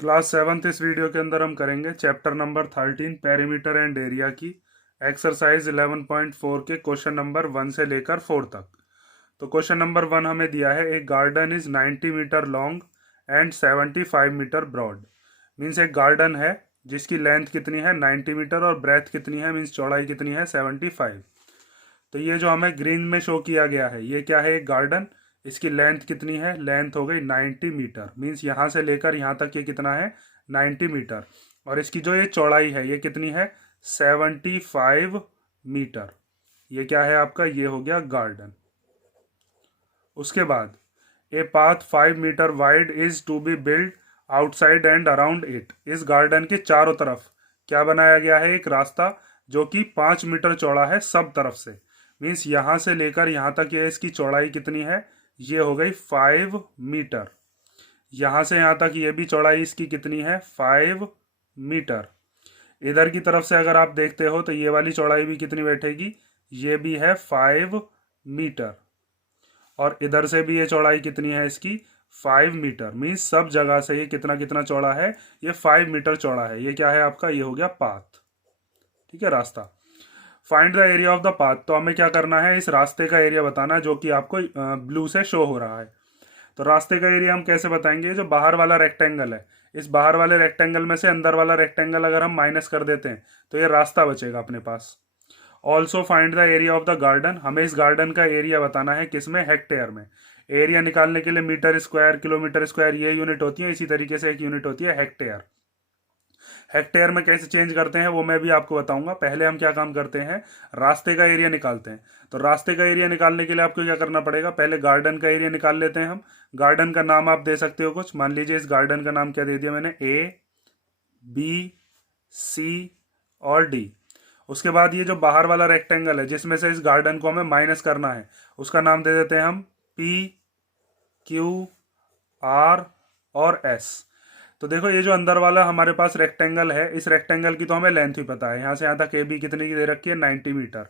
Class 7th इस video के अंदर हम करेंगे chapter number 13 perimeter and area की एक्सरसाइज 11.4 के क्वेश्चन नंबर 1 से लेकर 4 तक। तो क्वेश्चन नंबर 1 हमें दिया है एक garden is 90 metre long and 75 metre broad. Means एक गार्डन है जिसकी लेंथ कितनी है 90 मीटर और ब्रेथ कितनी है, मीन्स चौड़ाई कितनी है 75। तो ये जो हमें ग्रीन में शो किया गया है ये क्या है, एक गार्डन। इसकी लेंथ कितनी है, लेंथ हो गई 90 मीटर। मीन्स यहाँ से लेकर यहाँ तक ये कितना है 90 मीटर। और इसकी जो ये चौड़ाई है ये कितनी है 75 मीटर। ये क्या है आपका, ये हो गया गार्डन। उसके बाद a path 5 metre wide is to be build outside and around it. इस गार्डन के चारों तरफ क्या बनाया गया है, एक रास्ता जो कि 5 मीटर चौड़ा है सब तरफ से। मीन्स यहां से लेकर यहां तक ये इसकी चौड़ाई कितनी है, ये हो गई 5 मीटर। यहां से यहां तक ये भी चौड़ाई इसकी कितनी है 5 मीटर। इधर की तरफ से अगर आप देखते हो तो ये वाली चौड़ाई भी कितनी बैठेगी, ये भी है 5 मीटर। और इधर से भी ये चौड़ाई कितनी है इसकी 5 मीटर। मीन्स सब जगह से ये कितना कितना चौड़ा है, ये 5 मीटर चौड़ा है। ये क्या है आपका, ये हो गया पाथ। ठीक है, रास्ता। Find the area of the path. तो हमें क्या करना है, इस रास्ते का एरिया बताना है जो कि आपको ब्लू से शो हो रहा है। तो रास्ते का एरिया हम कैसे बताएंगे, जो बाहर वाला रेक्टेंगल है, इस बाहर वाले रेक्टेंगल में से अंदर वाला रेक्टेंगल अगर हम माइनस कर देते हैं तो ये रास्ता बचेगा अपने पास। Also find the area of the garden. हमें इस गार्डन का एरिया बताना है, किसमें, हेक्टेयर में। एरिया निकालने के लिए मीटर स्क्वायर, किलोमीटर स्क्वायर ये यूनिट होती है, इसी तरीके से एक यूनिट होती है हेक्टेयर। हेक्टेयर में कैसे चेंज करते हैं वो मैं भी आपको बताऊंगा। पहले हम क्या काम करते हैं, रास्ते का एरिया निकालते हैं। तो रास्ते का एरिया निकालने के लिए आपको क्या करना पड़ेगा, पहले गार्डन का एरिया निकाल लेते हैं हम। गार्डन का नाम आप दे सकते हो कुछ, मान लीजिए इस गार्डन का नाम क्या दे दिया मैंने, ए बी सी और डी। उसके बाद ये जो बाहर वाला रेक्टेंगल है जिसमें से इस गार्डन को हमें माइनस करना है, उसका नाम दे देते हैं हम पी क्यू आर और एस। तो देखो ये जो अंदर वाला हमारे पास रेक्टेंगल है, इस रेक्टेंगल की तो हमें लेंथ भी पता है, यहाँ से यहाँ तक ए बी कितनी की दे रखी है 90 मीटर।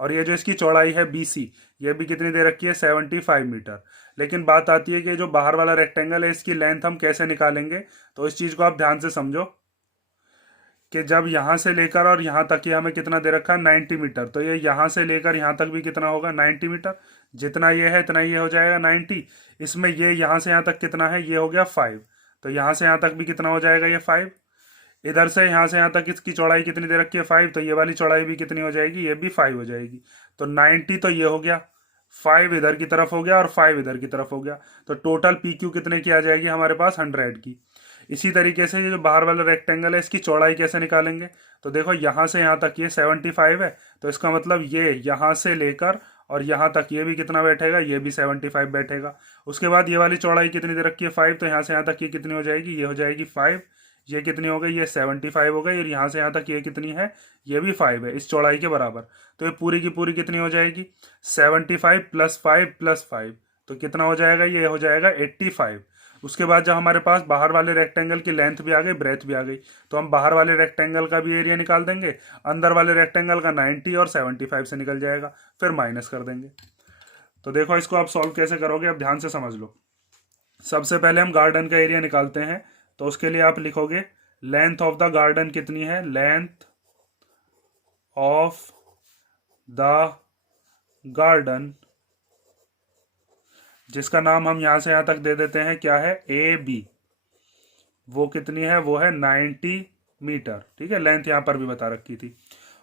और ये जो इसकी चौड़ाई है बी सी, ये भी कितनी दे रखी है 75 मीटर। लेकिन बात आती है कि जो बाहर वाला रेक्टेंगल है इसकी लेंथ हम कैसे निकालेंगे। तो इस चीज को आप ध्यान से समझो कि जब यहाँ से लेकर और यहाँ तक ये हमें कितना दे रखा है 90 मीटर, तो ये यहाँ से लेकर यहाँ तक भी कितना होगा 90 मीटर। जितना ये है इतना ये हो जाएगा 90। इसमें ये यहाँ से यहाँ तक कितना है, ये हो गया 5। तो यहाँ से यहाँ तक भी कितना हो जाएगा, ये 5। इधर से यहाँ से यहाँ तक इसकी चौड़ाई कितनी दे रखी है 5, तो ये वाली चौड़ाई भी कितनी हो जाएगी, ये भी 5 हो जाएगी। तो 90 तो ये हो गया, 5 इधर की तरफ हो गया और 5 इधर की तरफ हो गया। तो टोटल पी क्यू कितने की आ जाएगी हमारे पास, 100 की। इसी तरीके से ये जो बाहर वाला रेक्टेंगल है इसकी चौड़ाई कैसे निकालेंगे। तो देखो यहाँ से यहाँ तक ये 75 है, तो इसका मतलब ये यहाँ से लेकर और यहाँ तक ये भी कितना बैठेगा, ये भी 75 बैठेगा। उसके बाद ये वाली चौड़ाई कितनी दे रखी है 5, तो यहाँ से यहाँ तक ये कितनी हो जाएगी, ये हो जाएगी 5। ये कितनी हो गई, ये 75 हो गई। और यहाँ से यहाँ तक ये कितनी है, ये भी 5 है, इस चौड़ाई के बराबर। तो ये पूरी की पूरी कितनी हो जाएगी 75 + 5 + 5, तो कितना हो जाएगा, ये हो जाएगा 85। उसके बाद जब हमारे पास बाहर वाले रेक्टेंगल की लेंथ भी आ गई, ब्रेथ भी आ गई, तो हम बाहर वाले रेक्टेंगल का भी एरिया निकाल देंगे। अंदर वाले रेक्टेंगल का 90 और 75 से निकल जाएगा, फिर माइनस कर देंगे। तो देखो इसको आप सॉल्व कैसे करोगे, अब ध्यान से समझ लो। सबसे पहले हम गार्डन का एरिया निकालते हैं। तो उसके लिए आप लिखोगे लेंथ ऑफ द गार्डन कितनी है, लेंथ ऑफ द गार्डन, जिसका नाम हम यहां से यहां तक दे देते हैं क्या है, ए बी। वो कितनी है, वो है 90 मीटर। ठीक है, लेंथ यहां पर भी बता रखी थी।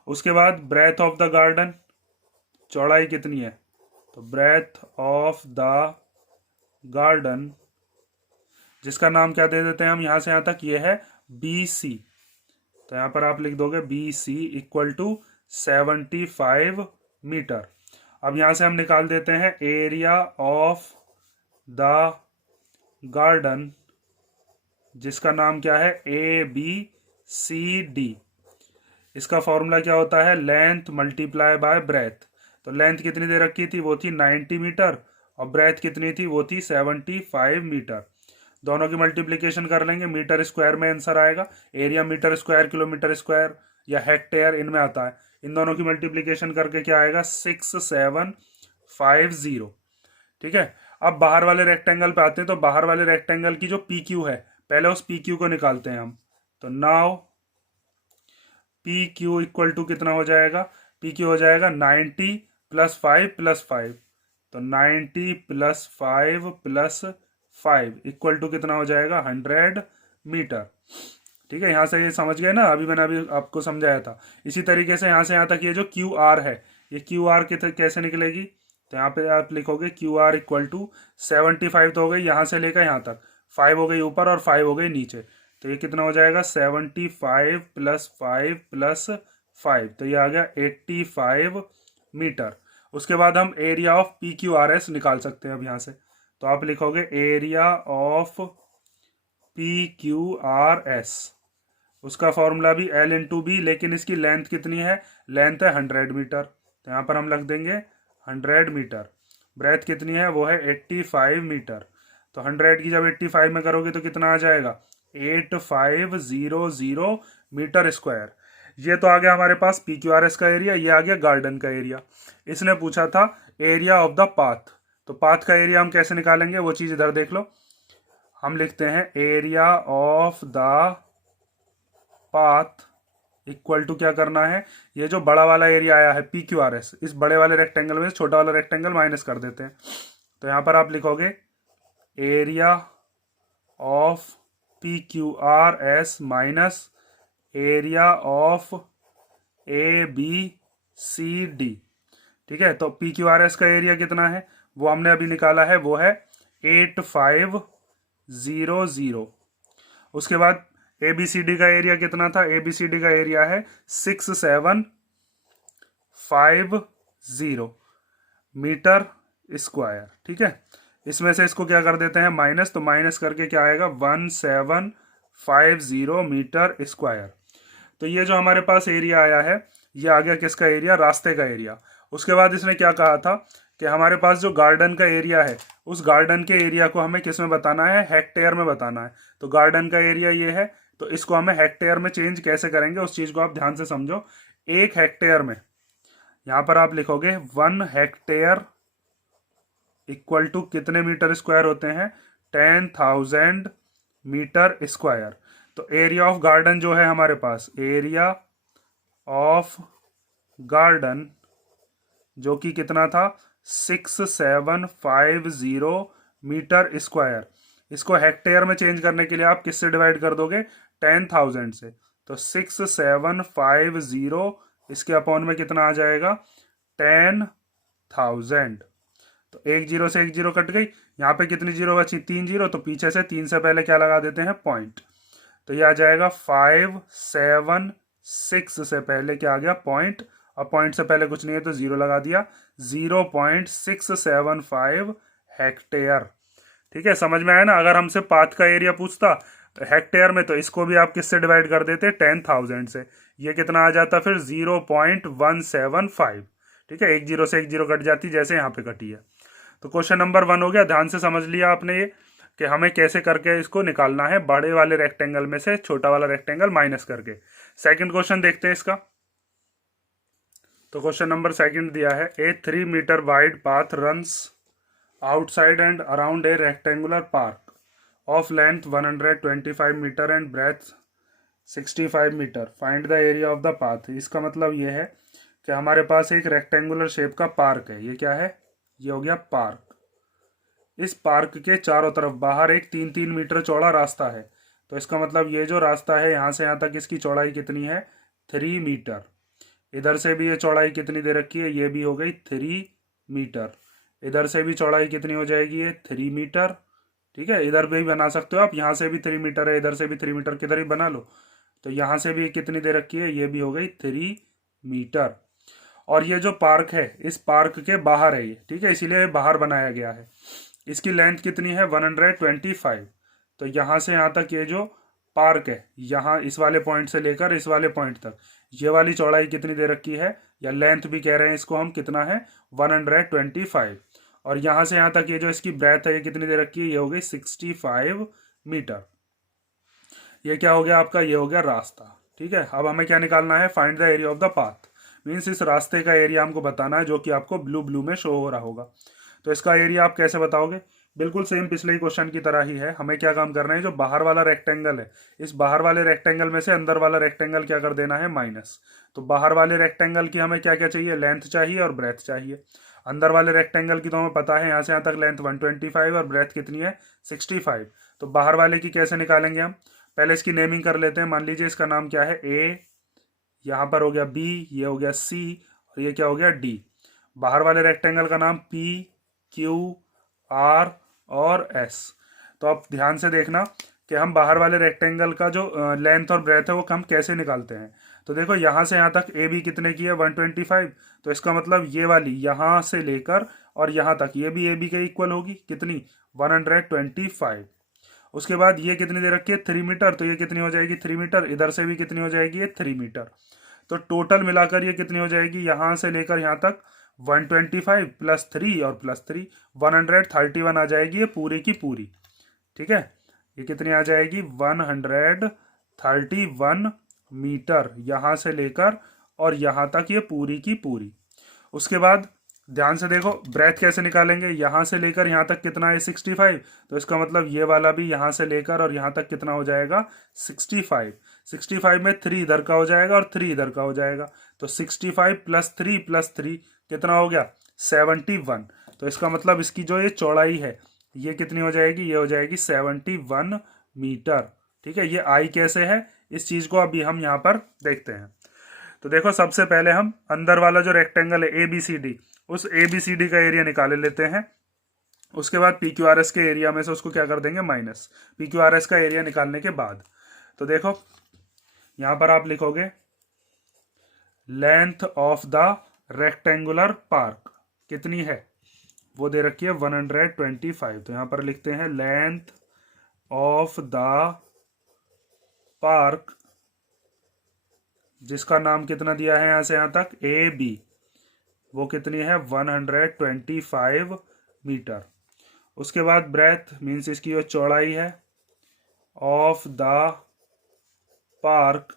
उसके बाद ब्रेथ ऑफ द गार्डन, चौड़ाई कितनी है, तो ब्रेथ ऑफ द गार्डन, जिसका नाम क्या दे देते हैं हम यहां से यहां तक, ये है बी सी। तो यहां पर आप लिख दोगे B C equal to 75 metre. अब यहां से हम निकाल देते हैं एरिया ऑफ द गार्डन, जिसका नाम क्या है, ए बी सी डी। इसका फॉर्मूला क्या होता है, लेंथ मल्टीप्लाई बाय ब्रेथ। तो लेंथ कितनी दे रखी थी, वो थी 90 मीटर और ब्रेथ कितनी थी, वो थी 75 मीटर। दोनों की मल्टीप्लिकेशन कर लेंगे, मीटर स्क्वायर में आंसर आएगा। Area metre square, kilometre square या हेक्टेयर इनमें आता है। इन दोनों की मल्टीप्लिकेशन करके क्या आएगा 6750। ठीक है, अब बाहर वाले रेक्टेंगल पे आते हैं। तो बाहर वाले रेक्टेंगल की जो पी क्यू है, पहले उस पी क्यू को निकालते हैं हम। तो now P Q equal to कितना हो जाएगा, पी क्यू हो जाएगा 90 प्लस 5 प्लस 5। तो 90 प्लस 5 प्लस 5 इक्वल टू कितना हो जाएगा 100 मीटर। ठीक है, यहाँ से ये समझ गए ना, अभी मैंने अभी आपको समझाया था। इसी तरीके से यहाँ से यहाँ तक ये जो क्यू आर है, ये क्यू आर कैसे निकलेगी, तो यहाँ पे आप लिखोगे क्यू आर इक्वल टू 75 तो हो गई यहाँ से लेकर यहाँ तक, 5 हो गई ऊपर और 5 हो गई नीचे। तो ये कितना हो जाएगा 75 प्लस 5 प्लस 5, तो ये आ गया 85 मीटर। उसके बाद हम area of P Q R S निकाल सकते हैं अब यहाँ से। तो आप लिखोगे area of P Q R S, उसका फॉर्मूला भी एल इंटू बी, लेकिन इसकी लेंथ कितनी है, लेंथ है 100 मीटर। तो यहाँ पर हम रख देंगे 100 मीटर। ब्रेथ कितनी है, वो है 85 मीटर। तो 100 की जब 85 में करोगे तो कितना आ जाएगा 8500 मीटर स्क्वायर। ये तो आ गया हमारे पास पी क्यू आर एस का एरिया, ये आ गया गार्डन का एरिया। इसने पूछा था एरिया ऑफ द पाथ, तो पाथ का एरिया हम कैसे निकालेंगे वो चीज़ इधर देख लो। हम लिखते हैं area of the path equal to क्या करना है, ये जो बड़ा वाला एरिया आया है पी क्यू आर एस, इस बड़े वाले रेक्टेंगल में छोटा वाला रेक्टेंगल माइनस कर देते हैं। तो यहाँ पर आप लिखोगे area of P Q R S minus area of A B C D. ठीक है, तो पी क्यू आर एस का एरिया कितना है वो हमने अभी निकाला है, वो है 8500। उसके बाद ए बी सी डी का एरिया कितना था, ए बी सी डी का एरिया है 6750 मीटर स्क्वायर। ठीक है, इसमें से इसको क्या कर देते हैं माइनस, तो माइनस करके क्या आएगा 1750 मीटर स्क्वायर। तो ये जो हमारे पास एरिया आया है ये आ गया किसका एरिया, रास्ते का एरिया। उसके बाद इसने क्या कहा था कि हमारे पास जो गार्डन का एरिया है उस गार्डन के एरिया को हमें किस में बताना है, हेक्टेयर में बताना है। तो गार्डन का एरिया ये है, तो इसको हमें हेक्टेयर में चेंज कैसे करेंगे उस चीज को आप ध्यान से समझो। 1 हेक्टेयर में यहां पर आप लिखोगे 1 हेक्टेयर इक्वल टू कितने मीटर स्क्वायर होते हैं, 10,000 मीटर स्क्वायर। तो एरिया ऑफ गार्डन जो है हमारे पास, एरिया ऑफ गार्डन जो कि कितना था 6750 मीटर स्क्वायर, इसको हेक्टेयर में चेंज करने के लिए आप किससे डिवाइड कर दोगे 10,000 से। तो 6750 इसके अपॉन में कितना आ जाएगा 10,000। तो एक जीरो से एक जीरो कट गई, यहाँ पे कितनी जीरो बची 3 जीरो, तो पीछे से 3 से पहले क्या लगा देते हैं पॉइंट। तो ये आ जाएगा 576 से पहले क्या आ गया पॉइंट, और पॉइंट से पहले कुछ नहीं है तो जीरो लगा दिया, 0.675 हेक्टेयर। ठीक है, समझ में आया ना। अगर हमसे पाथ का एरिया पूछता हेक्टेयर में तो इसको भी आप किससे डिवाइड कर देते 10,000 से, ये कितना आ जाता फिर 0.175। ठीक है, एक जीरो से एक जीरो कट जाती जैसे यहाँ पे कटी है। तो क्वेश्चन नंबर 1 हो गया, ध्यान से समझ लिया आपने ये कि हमें कैसे करके इसको निकालना है, बड़े वाले रेक्टेंगल में से छोटा वाला रेक्टेंगल माइनस करके। सेकंड क्वेश्चन देखते हैं इसका। तो क्वेश्चन नंबर 2 दिया है, a 3 metre wide path runs outside and around a rectangular park of length 125 metre and breadth 65 metre, find the area of the path. इसका मतलब ये है कि हमारे पास एक रेक्टेंगुलर शेप का पार्क है, ये क्या है, ये हो गया पार्क। इस पार्क के चारों तरफ बाहर एक 3-3 मीटर चौड़ा रास्ता है। तो इसका मतलब ये जो रास्ता है यहाँ से यहाँ तक इसकी चौड़ाई कितनी है 3 मीटर। इधर से भी ये चौड़ाई कितनी दे रखी है, ये भी हो गई 3 मीटर। इधर से भी चौड़ाई कितनी हो जाएगी ये 3 मीटर। ठीक है, इधर भी बना सकते हो आप, यहाँ से भी 3 मीटर है, इधर से भी 3 मीटर, किधर ही बना लो। तो यहाँ से भी कितनी दे रखी है, ये भी हो गई 3 मीटर। और ये जो पार्क है इस पार्क के बाहर है ये, ठीक है, इसीलिए बाहर बनाया गया है। इसकी लेंथ कितनी है 125। तो यहाँ से यहाँ तक ये जो पार्क है, यहाँ इस वाले पॉइंट से लेकर इस वाले पॉइंट तक ये वाली चौड़ाई कितनी दे रखी है, या लेंथ भी कह रहे हैं इसको हम, कितना है 125। और यहाँ से यहाँ तक ये जो इसकी ब्रेथ है ये कितनी दे रखी है, ये हो गई 65 मीटर। ये क्या हो गया आपका, ये हो गया रास्ता। ठीक है, अब हमें क्या निकालना है, find the area of the path. Means इस रास्ते का एरिया हमको बताना है जो कि आपको ब्लू में शो हो रहा होगा। तो इसका एरिया आप कैसे बताओगे, बिल्कुल सेम पिछले ही क्वेश्चन की तरह ही है। हमें क्या काम करना है, जो बाहर वाला रेक्टेंगल है, इस बाहर वाले रेक्टेंगल में से अंदर वाला रेक्टेंगल क्या कर देना है, माइनस। तो बाहर वाले रेक्टेंगल की हमें क्या क्या चाहिए, लेंथ चाहिए और ब्रेथ चाहिए। अंदर वाले रेक्टेंगल की तो हमें पता है, यहाँ से यहाँ तक लेंथ 125 और ब्रेथ कितनी है, 65। तो बाहर वाले की कैसे निकालेंगे हम, पहले इसकी नेमिंग कर लेते हैं। मान लीजिए इसका नाम क्या है, ए, यहाँ पर हो गया बी, ये हो गया सी, और ये क्या हो गया, डी। बाहर वाले रेक्टेंगल का नाम पी, क्यू, आर और एस। तो आप ध्यान से देखना कि हम बाहर वाले रेक्टेंगल का जो लेंथ और ब्रेथ है वो हम कैसे निकालते हैं। तो देखो यहाँ से यहाँ तक ए बी कितने की है, 125। तो इसका मतलब ये वाली यहाँ से लेकर और यहाँ तक ये भी ए बी के इक्वल होगी, कितनी, 125। उसके बाद ये कितनी दे रखी है, 3 मीटर, तो ये कितनी हो जाएगी, 3 मीटर। इधर से भी कितनी हो जाएगी, ये 3 मीटर। तो टोटल मिलाकर ये कितनी हो जाएगी, यहाँ से लेकर यहाँ तक 125 प्लस 3 और प्लस 3, 131 आ जाएगी ये पूरी की पूरी। ठीक है, ये कितनी आ जाएगी, 131 मीटर यहाँ से लेकर और यहाँ तक ये पूरी की पूरी। उसके बाद ध्यान से देखो ब्रेथ कैसे निकालेंगे, यहाँ से लेकर यहाँ तक कितना है, 65। तो इसका मतलब ये वाला भी यहाँ से लेकर और यहाँ तक कितना हो जाएगा, 65। 65 में 3 इधर का हो जाएगा और 3 इधर का हो जाएगा। तो 65 प्लस 3 कितना हो गया, 71। तो इसका मतलब इसकी जो ये चौड़ाई है ये कितनी हो जाएगी, ये हो जाएगी 71 मीटर। ठीक है, ये आई कैसे है, इस चीज को अभी हम यहाँ पर देखते हैं। तो देखो सबसे पहले हम अंदर वाला जो रेक्टेंगल है ए बी सी डी, उस ए बी सी डी का एरिया निकाले लेते हैं। उसके बाद पी क्यू आर एस के एरिया में से उसको क्या कर देंगे, minus. P Q R S का एरिया निकालने के बाद तो देखो यहां पर आप लिखोगे length of the rectangular park कितनी है, वो दे रखी है 125। तो यहां पर लिखते हैं लेंथ ऑफ द पार्क, जिसका नाम कितना दिया है यहां से यहां तक, ए बी, वो कितनी है, 125 मीटर। उसके बाद ब्रेथ मीन्स इसकी जो चौड़ाई है ऑफ द पार्क,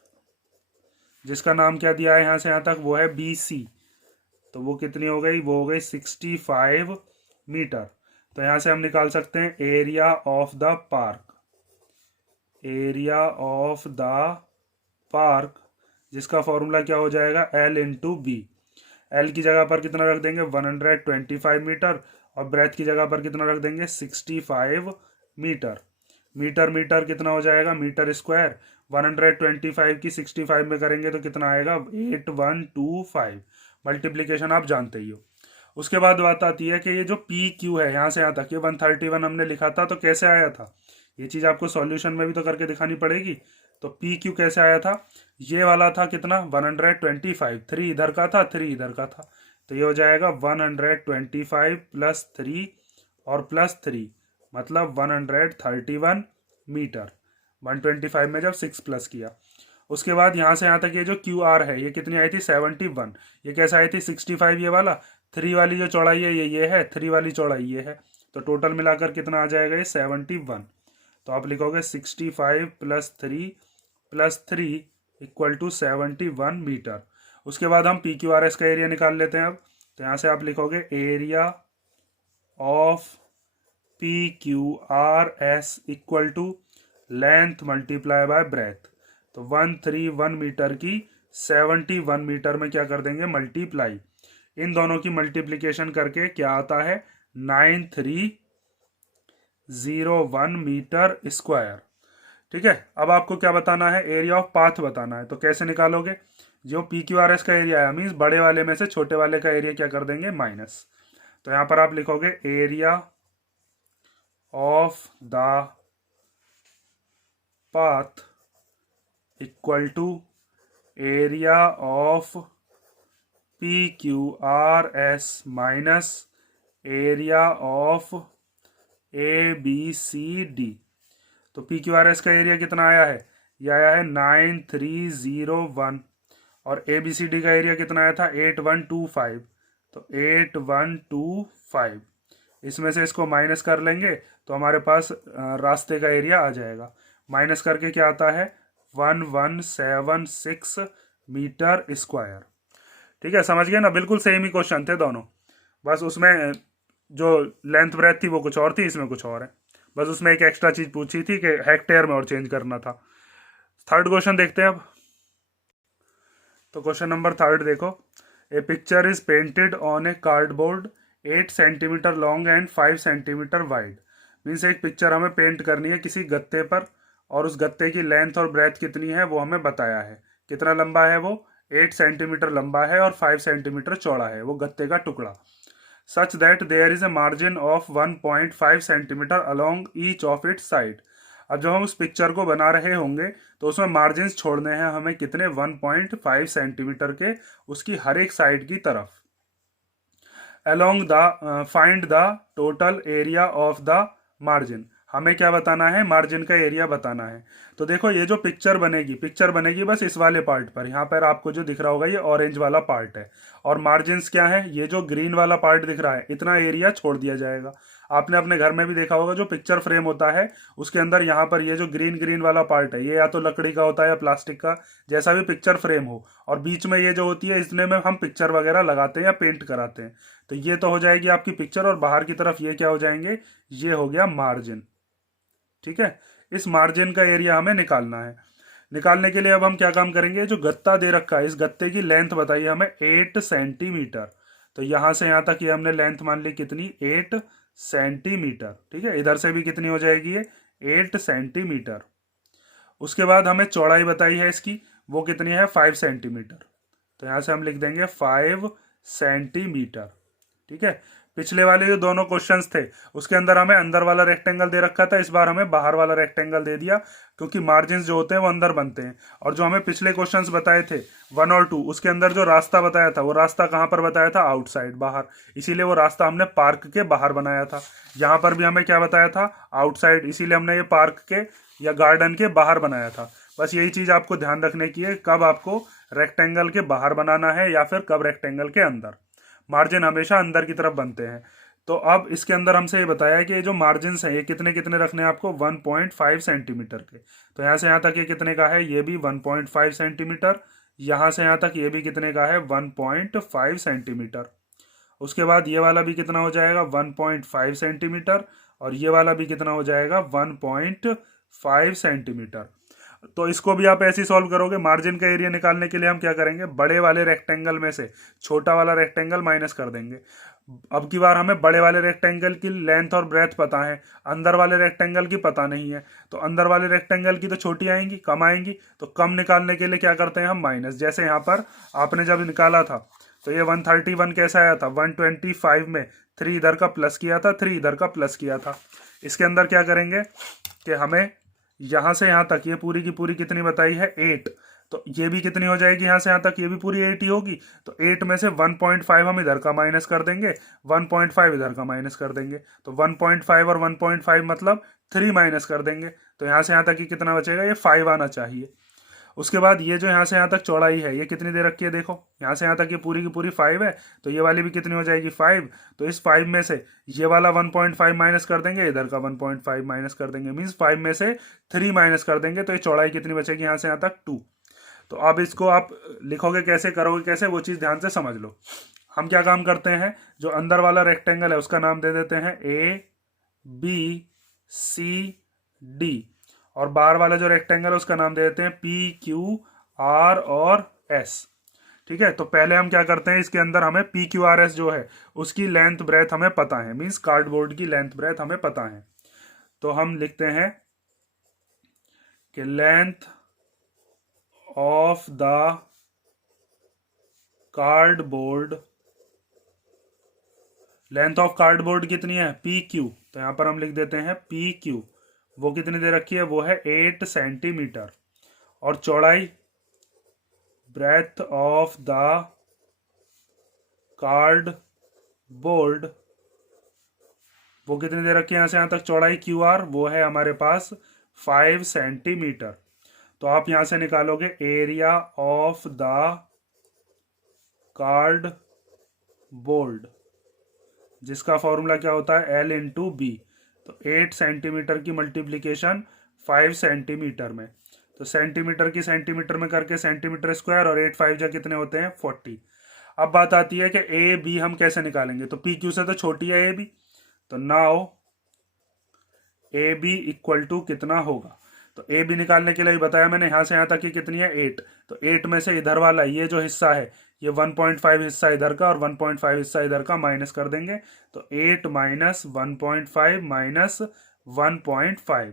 जिसका नाम क्या दिया है यहां से यहां तक, वो है बी सी। तो वो कितनी हो गई, वो हो गई 65 मीटर। तो यहां से हम निकाल सकते हैं area of the park, area of the park, जिसका फॉर्मूला क्या हो जाएगा, एल इंटू बी। एल की जगह पर कितना रख देंगे, 125 मीटर, और ब्रेथ की जगह पर कितना रख देंगे, 65 मीटर। मीटर मीटर कितना हो जाएगा, मीटर स्क्वायर। 125 की 65 में करेंगे तो कितना आएगा, 8125। मल्टीप्लीकेशन आप जानते ही हो। उसके बाद बात आती है कि ये जो पी क्यू है यहाँ से यहाँ तक, ये 131 हमने लिखा था, तो कैसे आया था, ये चीज़ आपको सॉल्यूशन में भी तो करके दिखानी पड़ेगी। तो पी क्यू कैसे आया था, ये वाला था कितना, 125, 3 इधर का था 3 इधर का था। तो ये हो जाएगा 125 प्लस 3 और प्लस 3, मतलब 131 मीटर। 125 में जब 6 प्लस किया, उसके बाद यहाँ से यहाँ तक ये जो क्यू आर है ये कितनी आई थी, 71। ये कैसे आई थी, 65 ये वाला, 3 वाली जो चौड़ाई है ये है, 3 वाली चौड़ाई ये है। तो टोटल मिलाकर कितना आ जाएगा, ये 71। तो आप लिखोगे 65 प्लस 3 इक्वल टू 71 मीटर। उसके बाद हम पी क्यू आर एस का एरिया निकाल लेते हैं अब। तो यहाँ से आप लिखोगे area of P Q R S equal to length multiply by breadth. तो 131 मीटर की 71 मीटर में क्या कर देंगे, मल्टीप्लाई। इन दोनों की मल्टीप्लीकेशन करके क्या आता है, 9301 मीटर स्क्वायर। ठीक है, अब आपको क्या बताना है, एरिया ऑफ पाथ बताना है। तो कैसे निकालोगे, जो पी क्यू आर एस का एरिया है मीन्स बड़े वाले में से छोटे वाले का एरिया क्या कर देंगे, माइनस। तो यहां पर आप लिखोगे area of the path equal to area of P Q R S minus area of A B C D. तो पी क्यू आर एस का एरिया कितना आया है, ये आया है 9301, और ए बी सी डी का एरिया कितना आया था, 8125। तो 8125, इसमें से इसको माइनस कर लेंगे तो हमारे पास रास्ते का एरिया आ जाएगा। माइनस करके क्या आता है, 1176 मीटर स्क्वायर। ठीक है, समझ गए ना, बिल्कुल सेम ही क्वेश्चन थे दोनों, बस उसमें जो लेंथ ब्रेथ थी वो कुछ और थी, इसमें कुछ और है। बस उसमें एक एक्स्ट्रा चीज पूछी थी कि हेक्टेयर में और चेंज करना था। थर्ड क्वेश्चन देखते हैं अब। तो क्वेश्चन नंबर थर्ड देखो, a picture is painted on a cardboard 8 centimetre long and 5 centimetre wide. Means एक पिक्चर हमें पेंट करनी है किसी गत्ते पर, और उस गत्ते की लेंथ और ब्रेथ कितनी है वो हमें बताया है। कितना लंबा है वो? 8 सेंटीमीटर लंबा है और 5 सेंटीमीटर चौड़ा है वो गत्ते का टुकड़ा। Such that there is a margin of 1.5 centimetre along each of its side. अब जब हम उस पिक्चर को बना रहे होंगे तो उसमें मार्जिन छोड़ने हैं हमें कितने? 1.5 सेंटीमीटर के, उसकी हर एक साइड की तरफ। Along the find the total area of the margin. हमें क्या बताना है? मार्जिन का एरिया बताना है। तो देखो ये जो पिक्चर बनेगी बस इस वाले पार्ट पर। यहाँ पर आपको जो दिख रहा होगा ये ऑरेंज वाला पार्ट है, और मार्जिन्स क्या है? ये जो ग्रीन वाला पार्ट दिख रहा है, इतना एरिया छोड़ दिया जाएगा। आपने अपने घर में भी देखा होगा जो पिक्चर फ्रेम होता है उसके अंदर यहाँ पर ये जो ग्रीन ग्रीन वाला पार्ट है, ये या तो लकड़ी का होता है या प्लास्टिक का, जैसा भी पिक्चर फ्रेम हो, और बीच में ये जो होती है इसमें में हम पिक्चर वगैरह लगाते हैं या पेंट कराते हैं। तो ये तो हो जाएगी आपकी पिक्चर, और बाहर की तरफ ये क्या हो जाएंगे? ये हो गया मार्जिन। ठीक है, इस मार्जिन का एरिया हमें निकालना है। निकालने के लिए अब हम क्या काम करेंगे? जो गत्ता दे रखा है, इस गत्ते की लेंथ बताइए हमें 8 सेंटीमीटर। तो यहां से यहां तक ये हमने लेंथ मान ली कितनी? 8 सेंटीमीटर। ठीक है, इधर से भी कितनी हो जाएगी ये? 8 सेंटीमीटर। उसके बाद हमें चौड़ाई बताई है इसकी, वो कितनी है? 5 सेंटीमीटर। तो यहां से हम लिख देंगे 5 सेंटीमीटर। ठीक है, पिछले वाले जो दोनों क्वेश्चंस थे उसके अंदर हमें अंदर वाला रेक्टेंगल दे रखा था, इस बार हमें बाहर वाला रेक्टेंगल दे दिया, क्योंकि मार्जिन जो होते हैं वो अंदर बनते हैं। और जो हमें पिछले क्वेश्चंस बताए थे 1 और 2, उसके अंदर जो रास्ता बताया था वो रास्ता कहाँ पर बताया था? आउटसाइड, बाहर। इसीलिए वो रास्ता हमने पार्क के बाहर बनाया था। यहाँ पर भी हमें क्या बताया था? आउटसाइड, इसीलिए हमने ये पार्क के या गार्डन के बाहर बनाया था। बस यही चीज आपको ध्यान रखने की है, कब आपको रेक्टेंगल के बाहर बनाना है या फिर कब रेक्टेंगल के अंदर। मार्जिन हमेशा अंदर की तरफ बनते हैं। तो अब इसके अंदर हमसे ये बताया है कि ये जो मार्जिन है ये कितने कितने रखने हैं आपको? 1.5 सेंटीमीटर के। तो यहाँ से यहाँ तक ये कितने का है? ये भी 1.5 सेंटीमीटर। यहाँ से यहाँ तक ये भी कितने का है? 1.5 सेंटीमीटर। उसके बाद ये वाला भी कितना हो जाएगा? 1.5 सेंटीमीटर। और ये वाला भी कितना हो जाएगा? 1.5 सेंटीमीटर। तो इसको भी आप ऐसे ही सॉल्व करोगे। मार्जिन का एरिया निकालने के लिए हम क्या करेंगे? बड़े वाले रेक्टेंगल में से छोटा वाला रेक्टेंगल माइनस कर देंगे। अब की बार हमें बड़े वाले रेक्टेंगल की लेंथ और ब्रेथ पता है, अंदर वाले रेक्टेंगल की पता नहीं है। तो अंदर वाले रेक्टेंगल की तो छोटी आएंगी, कम आएंगी। तो कम निकालने के लिए क्या करते हैं हम? माइनस। जैसे यहाँ पर आपने जब निकाला था तो ये 131 कैसा आया था? 125 में 3 इधर का प्लस किया था, 3 इधर का प्लस किया था। इसके अंदर क्या करेंगे कि हमें यहां से यहां तक ये पूरी की पूरी कितनी बताई है? 8। तो ये भी कितनी हो जाएगी? यहां से यहां तक ये भी पूरी 8 ही होगी। तो 8 में से 1.5 हम इधर का माइनस कर देंगे, 1.5 इधर का माइनस कर देंगे। तो 1.5 और 1.5 मतलब 3 माइनस कर देंगे। तो यहां से यहां तक ये कितना बचेगा? ये 5 आना चाहिए। उसके बाद ये जो यहाँ से यहाँ तक चौड़ाई है ये कितनी दे रखी है? देखो यहाँ से यहाँ तक ये पूरी की पूरी 5 है, तो ये वाली भी कितनी हो जाएगी? 5। तो इस 5 में से ये वाला 1.5 माइनस कर देंगे, इधर का 1.5 माइनस कर देंगे, मीन्स 5 में से 3 माइनस कर देंगे। तो ये चौड़ाई कितनी बचेगी यहाँ से यहाँ तक? 2। तो अब इसको आप लिखोगे कैसे, करोगे कैसे, वो चीज़ ध्यान से समझ लो। हम क्या काम करते हैं? जो अंदर वाला रेक्टेंगल है उसका नाम दे देते हैं ABCD, और बाहर वाला जो रेक्टेंगल है उसका नाम दे देते हैं PQR और S। ठीक है, तो पहले हम क्या करते हैं? इसके अंदर हमें PQRS जो है उसकी लेंथ ब्रेथ हमें पता है, मीन्स कार्डबोर्ड की लेंथ ब्रेथ हमें पता है। तो हम लिखते हैं कि length of the cardboard, length of cardboard कितनी है? PQ। तो यहां पर हम लिख देते हैं PQ। वो कितनी दे रखी है? वो है 8 सेंटीमीटर। और चौड़ाई, ब्रेथ ऑफ द कार्डबोर्ड, वो कितनी दे रखी है? यहां से यहां तक चौड़ाई QR, वो है हमारे पास 5 सेंटीमीटर। तो आप यहां से निकालोगे एरिया ऑफ द कार्डबोर्ड, जिसका फॉर्मूला क्या होता है? L/B। तो 8 सेंटीमीटर की मल्टीप्लीकेशन 5 सेंटीमीटर में, तो सेंटीमीटर की सेंटीमीटर में करके सेंटीमीटर स्क्वायर, और 8 5 जा कितने होते हैं? 40। अब बात आती है कि AB हम कैसे निकालेंगे? तो PQ से तो छोटी है AB, तो now A B equal to कितना होगा। तो ए बी निकालने के लिए बताया मैंने, यहां से यहां तक ये कितनी है 8। तो 8 में से इधर वाला ये जो हिस्सा है ये 1.5 हिस्सा इधर का और 1.5 हिस्सा इधर का माइनस कर देंगे। तो 8 माइनस 1.5 माइनस 1.5।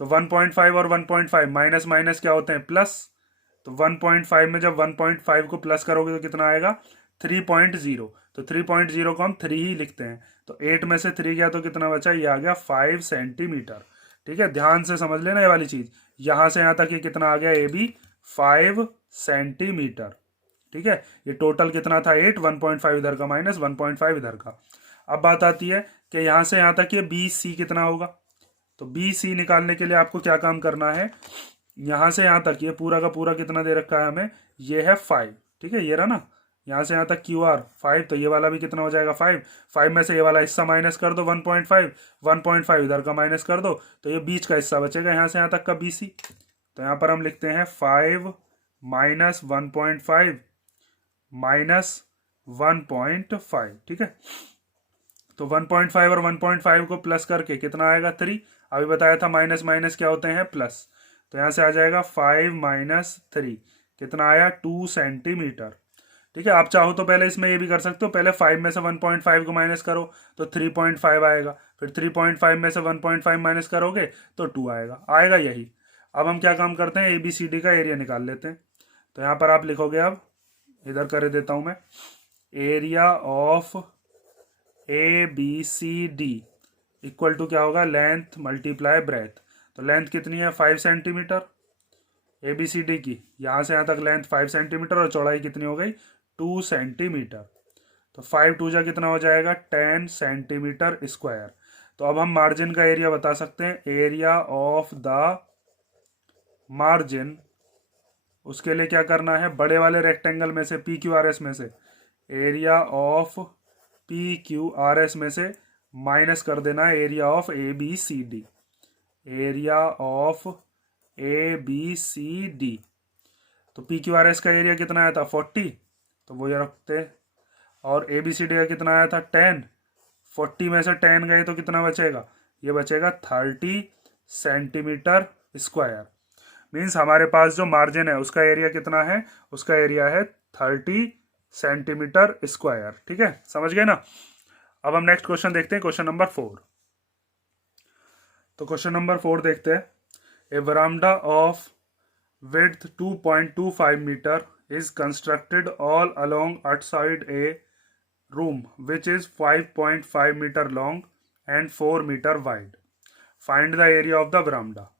तो 1.5 और 1.5 माइनस माइनस क्या होते हैं प्लस। तो 1.5 में जब 1.5 को प्लस करोगे तो कितना आएगा 3.0। तो 3.0 को हम 3 ही लिखते हैं। तो 8 में से 3 गया तो कितना बचा, ये आ गया 5 सेंटीमीटर। ठीक है, ध्यान से समझ लेना ये वाली चीज। यहां से यहां तक ये कितना आ गया ए बी 5 सेंटीमीटर। ठीक है, ये टोटल कितना था 8, 1.5 इधर का माइनस 1.5 इधर का। अब बात आती है कि यहां से यहां तक ये बी सी कितना होगा। तो बी सी निकालने के लिए आपको क्या काम करना है, यहां से यहां तक ये पूरा का पूरा कितना दे रखा है हमें, ये है 5। ठीक है, ये रहा ना, यहां से यहां तक क्यू आर 5। तो ये वाला भी कितना हो जाएगा 5। 5 में से ये वाला हिस्सा माइनस कर दो 1.5, 1.5 इधर का माइनस कर दो तो ये बीच का हिस्सा बचेगा यहां से यहां तक का बी सी। तो यहां पर हम लिखते हैं 5 माइनस 1.5 माइनस 1.5। ठीक है, तो 1.5 और 1.5 को प्लस करके कितना आएगा 3। अभी बताया था माइनस माइनस क्या होते हैं प्लस। तो यहां से आ जाएगा 5 माइनस 3 कितना आया 2 सेंटीमीटर। ठीक है, आप चाहो तो पहले इसमें ये भी कर सकते हो, पहले 5 में से 1.5 को माइनस करो तो 3.5 आएगा, फिर 3.5 में से 1.5 माइनस करोगे तो 2 आएगा, आएगा यही। अब हम क्या काम करते हैं, ए बी सी डी का एरिया निकाल लेते हैं। तो यहाँ पर आप लिखोगे, अब इधर कर देता हूं मैं, area of A B C D equal to क्या होगा, लेंथ मल्टीप्लाई ब्रेथ। तो लेंथ कितनी है 5 centimetre A B C D की, यहां से यहां तक लेंथ 5 सेंटीमीटर और चौड़ाई कितनी हो गई 2 सेंटीमीटर। तो 5 टू जा कितना हो जाएगा 10 सेंटीमीटर स्क्वायर। तो अब हम मार्जिन का एरिया बता सकते हैं, एरिया ऑफ द मार्जिन, उसके लिए क्या करना है, बड़े वाले रेक्टेंगल में से पी क्यू आर एस में से area of P Q R S में से माइनस कर देना है area of A B C D. Area of A B C D, तो पी क्यू आर एस का एरिया कितना आया था 40, तो वो ये रखते। और ए बी सी डी का कितना आया था 10। 40 में से 10 गए तो कितना बचेगा, ये बचेगा 30 सेंटीमीटर स्क्वायर। मीन्स हमारे पास जो मार्जिन है उसका एरिया कितना है, उसका एरिया है 30 सेंटीमीटर स्क्वायर। ठीक है, समझ गए ना। अब हम नेक्स्ट क्वेश्चन देखते हैं, क्वेश्चन नंबर 4। तो क्वेश्चन नंबर 4 देखते हैं, ए वरामडा of width 2.25 meter is constructed all along outside a room which is 5.5 meter long and 4 meter wide. Find the area of the veranda.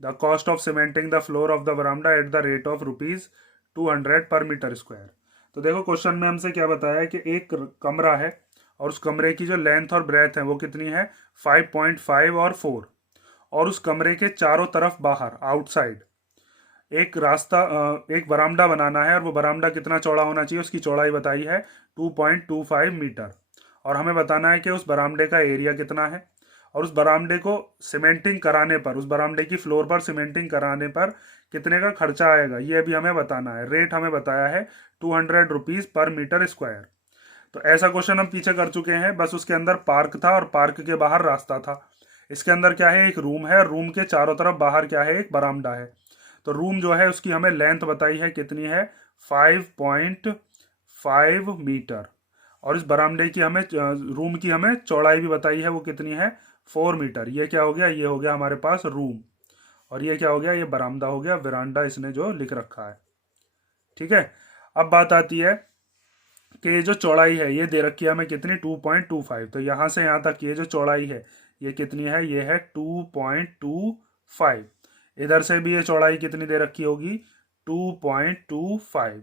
The cost of cementing the floor of the veranda at the rate of rupees 200 per meter square. तो देखो question में हमसे क्या बताया है कि एक कमरा है और उस कमरे की जो लेंथ और ब्रेथ है वो कितनी है 5.5 और 4, और उस कमरे के चारों तरफ बाहर आउटसाइड एक रास्ता, एक बरामदा बनाना है, और वो बरामदा कितना चौड़ा होना चाहिए, उसकी चौड़ाई बताई है 2.25 मीटर। और हमें बताना है कि उस बरामदे का एरिया कितना है, और उस बरामदे को सीमेंटिंग कराने पर, उस बरामदे की फ्लोर पर सीमेंटिंग कराने पर कितने का खर्चा आएगा, ये भी हमें बताना है। रेट हमें बताया है 200 रुपीज़ पर मीटर स्क्वायर। तो ऐसा क्वेश्चन हम पीछे कर चुके हैं, बस उसके अंदर पार्क था और पार्क के बाहर रास्ता था। इसके अंदर क्या है, एक रूम है, रूम के चारों तरफ बाहर क्या है, एक बरामदा है। तो रूम जो है उसकी हमें लेंथ बताई है कितनी है 5.5 मीटर, और इस बरामदे की हमें, रूम की हमें चौड़ाई भी बताई है वो कितनी है 4 मीटर। ये क्या हो गया, ये हो गया हमारे पास रूम, और ये क्या हो गया, ये बरामदा हो गया, वेरांडा इसने जो लिख रखा है। ठीक है, अब बात आती है कि ये जो चौड़ाई है ये दे रखी है हमें कितनी 2.25। तो यहां से यहां तक ये जो चौड़ाई है ये कितनी है, ये है 2.25। इधर से भी ये चौड़ाई कितनी दे रखी होगी 2.25।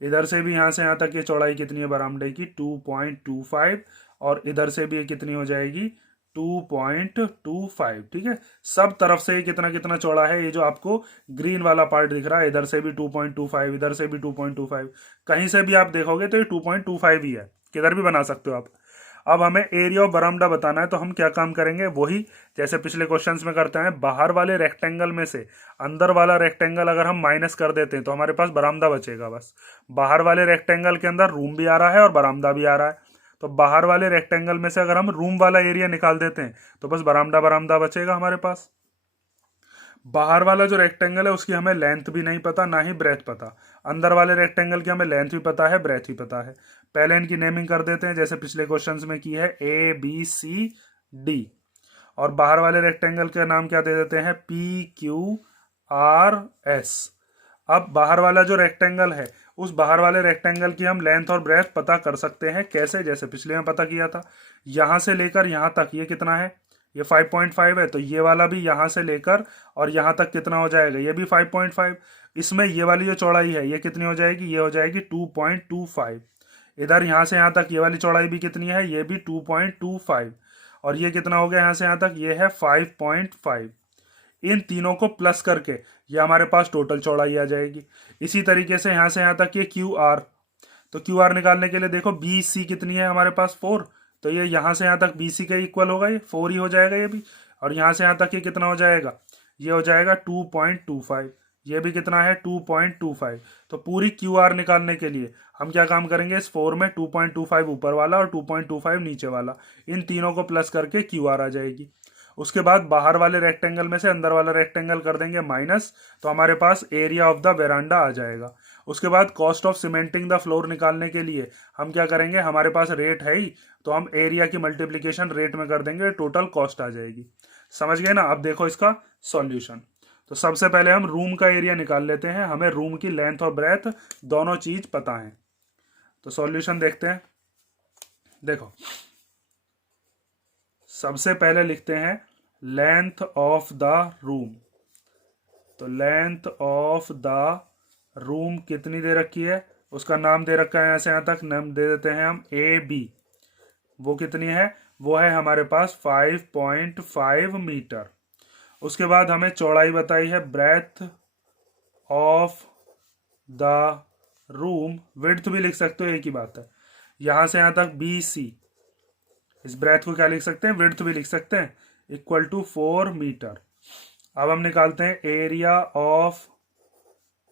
इधर से भी यहां से यहां तक ये चौड़ाई कितनी है बरामदे की 2.25, और इधर से भी ये कितनी हो जाएगी 2.25। ठीक है, सब तरफ से ये कितना कितना चौड़ा है, ये जो आपको ग्रीन वाला पार्ट दिख रहा है इधर से भी 2.25, इधर से भी 2.25, कहीं से भी आप देखोगे तो ये 2.25 ही है, किधर भी बना सकते हो आप। अब हमें एरिया ऑफ बरामदा बताना है, तो हम क्या काम करेंगे, वही जैसे पिछले क्वेश्चंस में करते हैं, बाहर वाले रेक्टेंगल में से अंदर वाला रेक्टेंगल अगर हम माइनस कर देते हैं तो हमारे पास बरामदा बचेगा बस। बाहर वाले रेक्टेंगल के अंदर रूम भी आ रहा है और बरामदा भी आ रहा है, तो बाहर वाले रेक्टेंगल में से अगर हम रूम वाला एरिया निकाल देते हैं तो बस बरामदा बरामदा बचेगा हमारे पास। बाहर वाला जो रेक्टेंगल है उसकी हमें लेंथ भी नहीं पता, ना ही ब्रेथ पता। अंदर वाले रेक्टेंगल की हमें लेंथ भी पता है, ब्रेथ भी पता है। पहले इनकी नेमिंग कर देते हैं जैसे पिछले क्वेश्चंस में की है, ABCD। और बाहर वाले रेक्टेंगल का नाम क्या दे देते हैं, PQRS। अब बाहर वाला जो रेक्टेंगल है उस बाहर वाले रेक्टेंगल की हम लेंथ और ब्रेथ पता कर सकते हैं कैसे, जैसे पिछले में पता किया था। यहां से लेकर यहां तक ये कितना है, ये 5.5 है, तो ये वाला भी यहां से लेकर और यहां तक कितना हो जाएगा, ये भी 5.5। इसमें ये वाली जो चौड़ाई है ये कितनी हो जाएगी, ये हो जाएगी 2.25। इधर यहां से यहां तक ये वाली चौड़ाई भी कितनी है, ये भी 2.25। और ये कितना हो गया यहां से यहां तक, ये है 5.5। इन तीनों को प्लस करके ये हमारे पास टोटल चौड़ाई आ जाएगी। इसी तरीके से यहां से यहां तक ये QR। तो QR निकालने के लिए देखो BC कितनी है हमारे पास, 4। तो ये यहां से यहां तक BC के इक्वल होगा, ये 4 ही हो जाएगा ये भी। और यहां से यहां तक ये कितना हो जाएगा, ये हो जाएगा 2.25। ये भी कितना है, 2.25। तो पूरी QR निकालने के लिए हम क्या काम करेंगे, इस 4 में 2.25 ऊपर वाला और 2.25 नीचे वाला, इन तीनों को प्लस करके QR आ जाएगी। उसके बाद बाहर वाले रेक्टेंगल में से अंदर वाला रेक्टेंगल कर देंगे माइनस, तो हमारे पास एरिया ऑफ द वेरांडा आ जाएगा। उसके बाद cost of cementing the floor निकालने के लिए हम क्या करेंगे, हमारे पास रेट है ही, तो हम एरिया की मल्टीप्लीकेशन रेट में कर देंगे, टोटल कॉस्ट आ जाएगी। समझ गए ना। अब देखो इसका सॉल्यूशन। तो सबसे पहले हम रूम का एरिया निकाल लेते हैं, हमें रूम की लेंथ और ब्रेथ दोनों चीज पता है। तो सॉल्यूशन देखते हैं। देखो सबसे पहले लिखते हैं लेंथ ऑफ द रूम। तो लेंथ ऑफ द रूम कितनी दे रखी है, उसका नाम दे रखा है यहां से यहां तक, नाम दे देते हैं हम AB। वो कितनी है, वो है हमारे पास 5.5 मीटर। उसके बाद हमें चौड़ाई बताई है, breadth of the room, width भी लिख सकते हो, एक ही बात है। यहां से यहां तक BC, इस ब्रेथ को क्या लिख सकते हैं, विड्थ भी लिख सकते हैं, इक्वल टू 4 मीटर। अब हम निकालते हैं एरिया ऑफ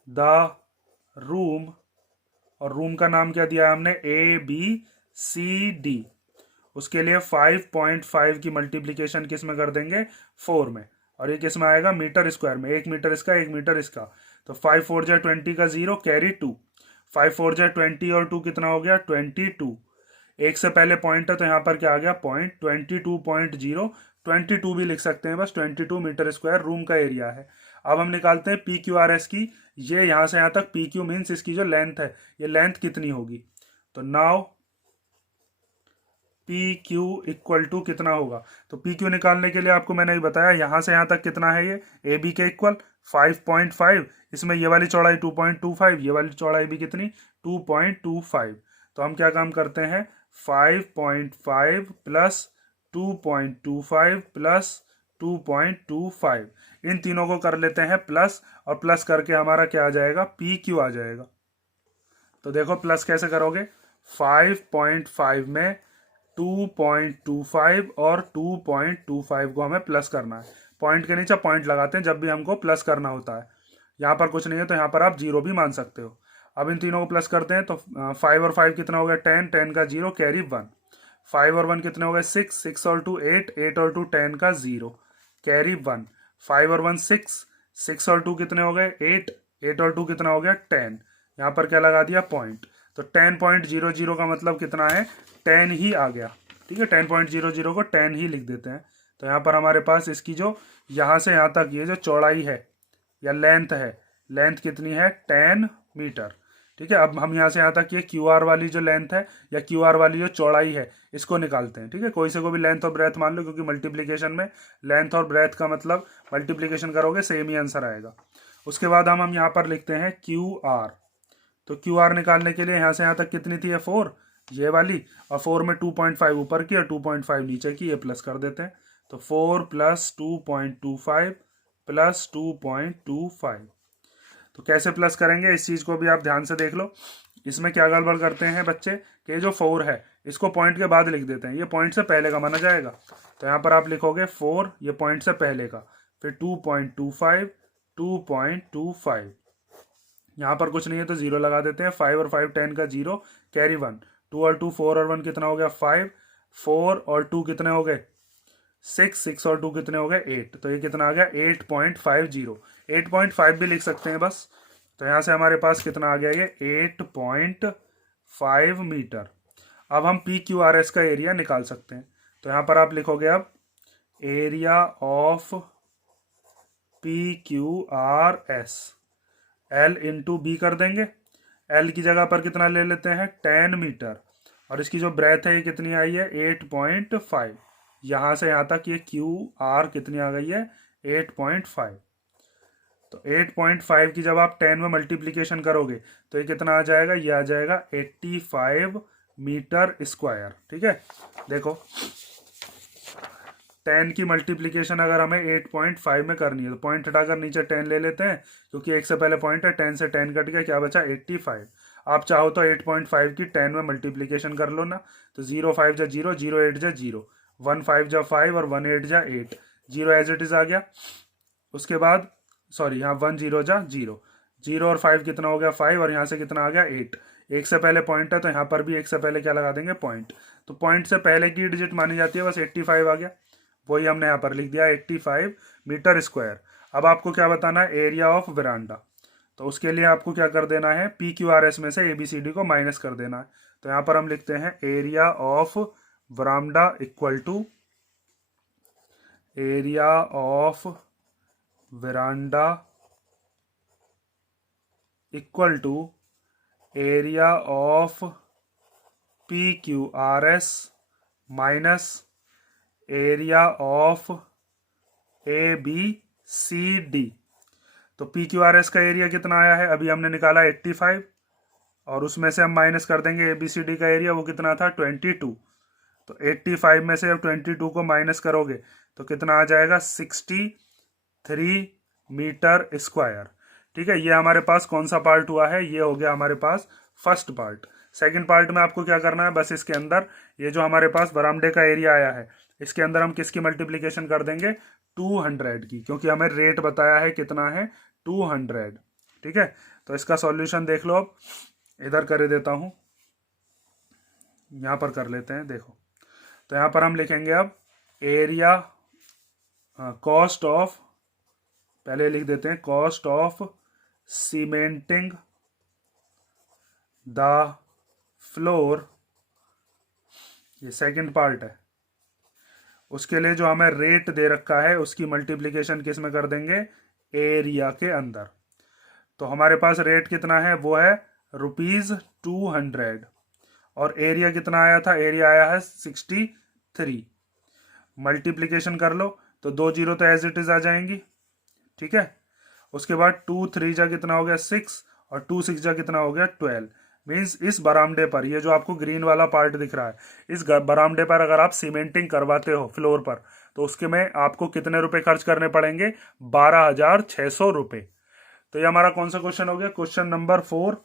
द रूम, और रूम का नाम क्या दिया है हमने, ABCD। उसके लिए 5.5 की मल्टीप्लीकेशन किस में कर देंगे, 4 में, और ये किस में आएगा, मीटर स्क्वायर में। 1 मीटर इसका, 1 मीटर इसका। तो 5 4 जा 20 का 0, कैरी 2। 5 4 जा 20 और 2 कितना हो गया, 22। एक से पहले पॉइंट है तो यहाँ पर क्या आ गया, पॉइंट 22.0। 22 भी लिख सकते हैं, बस 22 मीटर स्क्वायर रूम का एरिया है। अब हम निकालते हैं PQRS की। ये यहां से यहां तक PQ मीन्स इसकी जो लेंथ है, ये लेंथ कितनी होगी। तो नाउ PQ इक्वल टू कितना होगा, तो PQ निकालने के लिए आपको मैंने ही बताया, यहां से यहां तक कितना है, ये AB के इक्वल 5.5। इसमें ये वाली चौड़ाई 2.25, ये वाली चौड़ाई भी कितनी, 2.25। तो हम क्या काम करते हैं, 5.5 प्लस 2.25 प्लस 2.25, इन तीनों को कर लेते हैं प्लस, और प्लस करके हमारा क्या आ जाएगा, PQ आ जाएगा। तो देखो प्लस कैसे करोगे, 5.5 में 2.25 और 2.25 को हमें प्लस करना है। पॉइंट के नीचे पॉइंट लगाते हैं जब भी हमको प्लस करना होता है। यहाँ पर कुछ नहीं है तो यहाँ पर आप 0 भी मान सकते हो। अब इन तीनों को प्लस करते हैं तो 5 और 5 कितना हो गया, 10, 10 का 0, कैरी 1। 5 और 1 कितने हो गए, 6, 6 और 2 8, 8 और 2 10 का 0, कैरी 1। 5 और 1 6, 6 और 2 कितने हो गए, 8, 8 और 2 कितना हो गया, 10। यहाँ पर क्या लगा दिया, पॉइंट। तो 10.00 का मतलब कितना है, 10 ही आ गया। ठीक है, 10.00 को 10 ही लिख देते हैं। तो यहाँ पर हमारे पास इसकी जो यहाँ से यहाँ तक ये जो चौड़ाई है या लेंथ है, लेंथ कितनी है, 10 मीटर। ठीक है, अब हम यहाँ से यहाँ तक ये QR वाली जो लेंथ है या QR वाली जो चौड़ाई है इसको निकालते हैं। ठीक है, कोई से को भी लेंथ और ब्रेथ मान लो, क्योंकि मल्टीप्लीकेशन में लेंथ और ब्रेथ का मतलब मल्टीप्लीकेशन करोगे सेम ही आंसर आएगा। उसके बाद हम यहाँ पर लिखते हैं QR। तो QR निकालने के लिए यहाँ से यहाँ तक कितनी थी, 4, ये वाली, और 4 में 2.5 ऊपर की और 2.5 नीचे की, ये प्लस कर देते हैं। तो 4 प्लस 2.25 प्लस 2.25। तो कैसे प्लस करेंगे इस चीज को भी आप ध्यान से देख लो। इसमें क्या गड़बड़ करते हैं बच्चे कि जो 4 है इसको पॉइंट के बाद लिख देते हैं, ये पॉइंट से पहले का माना जाएगा। तो यहाँ पर आप लिखोगे 4, ये पॉइंट से पहले का, फिर 2.25, 2.25। यहाँ पर कुछ नहीं है तो 0 लगा देते हैं। 5 और 5 10 का 0, कैरी 1, 2 और 2 4 और 1 कितना हो गया 5, 4 और 2 कितने हो गए 6, 6 और 2 कितने हो गए 8, तो ये कितना आ गया 8.50, 8.5 भी लिख सकते हैं बस। तो यहाँ से हमारे पास कितना आ गया ये 8.5 मीटर। अब हम PQRS का एरिया निकाल सकते हैं। तो यहाँ पर आप लिखोगे अब area of PQRS, L into B कर देंगे। L की जगह पर कितना ले लेते हैं 10 मीटर, और इसकी जो ब्रेथ है ये कितनी आई है 8.5। यहाँ से यहाँ तक ये QR कितनी आ गई है 8.5। तो 8.5 की जब आप 10 में मल्टीप्लीकेशन करोगे तो ये कितना आ जाएगा, ये आ जाएगा 85 मीटर स्क्वायर। ठीक है, देखो 10 की मल्टीप्लीकेशन अगर हमें 8.5 में करनी है तो पॉइंट हटाकर नीचे 10 ले लेते हैं, क्योंकि एक से पहले पॉइंट है, 10 से 10 कट गया, क्या बचा 85। आप चाहो तो 8.5 की 10 में मल्टीप्लीकेशन कर लो ना, तो 0 5 जा 0, 0 8 जा 0, 1 5 जा 5 और 1 8 जा 8, 0 एज इट इज आ गया। उसके बाद सॉरी यहाँ 1 0 जा 0, 0 और 5 कितना हो गया 5, और यहाँ से कितना आ गया 8। एक से पहले पॉइंट है तो यहाँ पर भी एक से पहले क्या लगा देंगे पॉइंट, तो पॉइंट से पहले की डिजिट मानी जाती है, बस 85 आ गया, वही हमने यहाँ पर लिख दिया 85 मीटर स्क्वायर। अब आपको क्या बताना है एरिया ऑफ वरांडा, तो उसके लिए आपको क्या कर देना है PQRS में से ABCD को माइनस कर देना है। तो यहाँ पर हम लिखते हैं area of veranda equal to area of veranda equal to area of PQRS minus area of ABCD। तो PQRS का एरिया कितना आया है, अभी हमने निकाला 85, और उसमें से हम माइनस कर देंगे ABCD का एरिया, वो कितना था 22। तो 85 में से जब 22 को माइनस करोगे तो कितना आ जाएगा 63 मीटर स्क्वायर। ठीक है, ये हमारे पास कौन सा पार्ट हुआ है, ये हो गया हमारे पास फर्स्ट पार्ट। सेकंड पार्ट में आपको क्या करना है, बस इसके अंदर ये जो हमारे पास बरामदे का एरिया आया है इसके अंदर हम किसकी मल्टीप्लीकेशन कर देंगे 200 की, क्योंकि हमें रेट बताया है कितना है 200। ठीक है, तो इसका सॉल्यूशन देख लो, अब इधर कर देता हूं, यहां पर कर लेते हैं। देखो तो यहां पर हम लिखेंगे अब एरिया कॉस्ट ऑफ, पहले लिख देते हैं cost of cementing the floor, ये सेकंड पार्ट है। उसके लिए जो हमें रेट दे रखा है उसकी मल्टीप्लीकेशन किस में कर देंगे एरिया के अंदर। तो हमारे पास रेट कितना है, वो है ₹200, और एरिया कितना आया था, एरिया आया है 63। मल्टीप्लीकेशन कर लो तो 2 0 तो एज इट इज आ जाएंगी। ठीक है, उसके बाद 2 3 जा कितना हो गया 6, और 2 6 जा कितना हो गया 12। मीन्स इस बरामदे पर, ये जो आपको ग्रीन वाला पार्ट दिख रहा है, इस बरामदे पर अगर आप सीमेंटिंग करवाते हो फ्लोर पर, तो उसके में आपको कितने रुपए खर्च करने पड़ेंगे 12,600 रुपये। तो ये हमारा कौन सा क्वेश्चन हो गया, क्वेश्चन नंबर 4।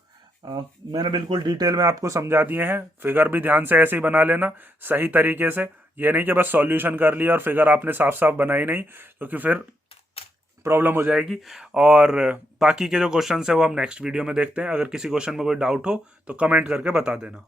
मैंने बिल्कुल डिटेल में आपको समझा दिए हैं, फिगर भी ध्यान से ऐसे ही बना लेना सही तरीके से, ये नहीं कि बस सॉल्यूशन कर लिया और फिगर आपने साफ साफ बनाई नहीं, क्योंकि फिर प्रॉब्लम हो जाएगी। और बाकी के जो क्वेश्चन है वो हम नेक्स्ट वीडियो में देखते हैं। अगर किसी क्वेश्चन में कोई डाउट हो तो कमेंट करके बता देना।